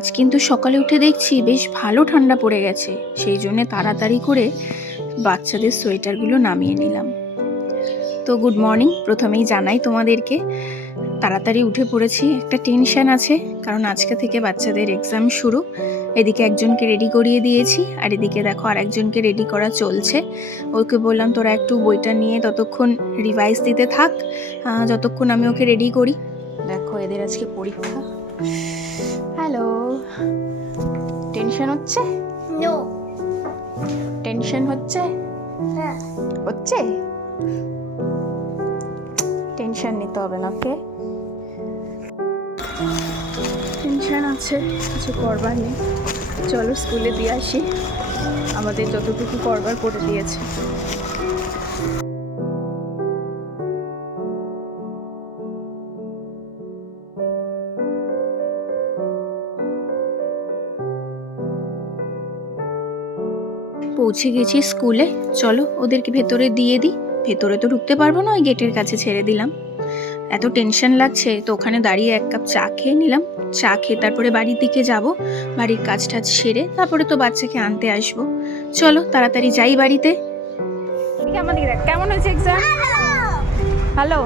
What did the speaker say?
আজ কিন্তু সকালে উঠে দেখছি বেশ ভালো ঠান্ডা পড়ে গেছে, সেই জন্য তাড়াতাড়ি করে বাচ্চাদের সোয়েটারগুলো নামিয়ে নিলাম। তো গুড মর্নিং, প্রথমেই জানাই তোমাদেরকে তাড়াতাড়ি উঠে পড়েছি, একটা টেনশন আছে কারণ আজকে থেকে বাচ্চাদের এক্সাম শুরু। এদিকে একজনকে রেডি করিয়ে দিয়েছি আর এদিকে দেখো আর একজনকে রেডি করা চলছে। ওকে বললাম তোরা একটু বইটা নিয়ে ততক্ষণ রিভাইজ দিতে থাক, যতক্ষণ আমি ওকে রেডি করি। দেখো এদের আজকে পরীক্ষা। হ্যালো, টেনশন হচ্ছে? নো। টেনশন হচ্ছে? হ্যাঁ। হচ্ছে? টেনশন নিতে হবে না, ওকে? টেনশন আছে, কিছু করবার নেই। চলো স্কুলে দিয়ে আসি, আমাদের যতটুকু করবার করে দিয়েছে। পৌঁছে গেছি স্কুলে, চলো ওদেরকে ভেতরে দিয়ে দিই। ভেতরে তো ঢুকতে পারবো না, ওই গেটের কাছে ছেড়ে দিলাম। এত টেনশন লাগছে তো ওখানে দাঁড়িয়ে এক কাপ চা খেয়ে নিলাম। চা খেয়ে তারপরে বাড়ির দিকে যাব, বাড়ির কাজ টাজ সেরে তারপরে তো বাচ্চাকে আনতে আসবো। চলো তাড়াতাড়ি যাই বাড়িতে। কেমন হয়েছে এক্সাম? ভালো।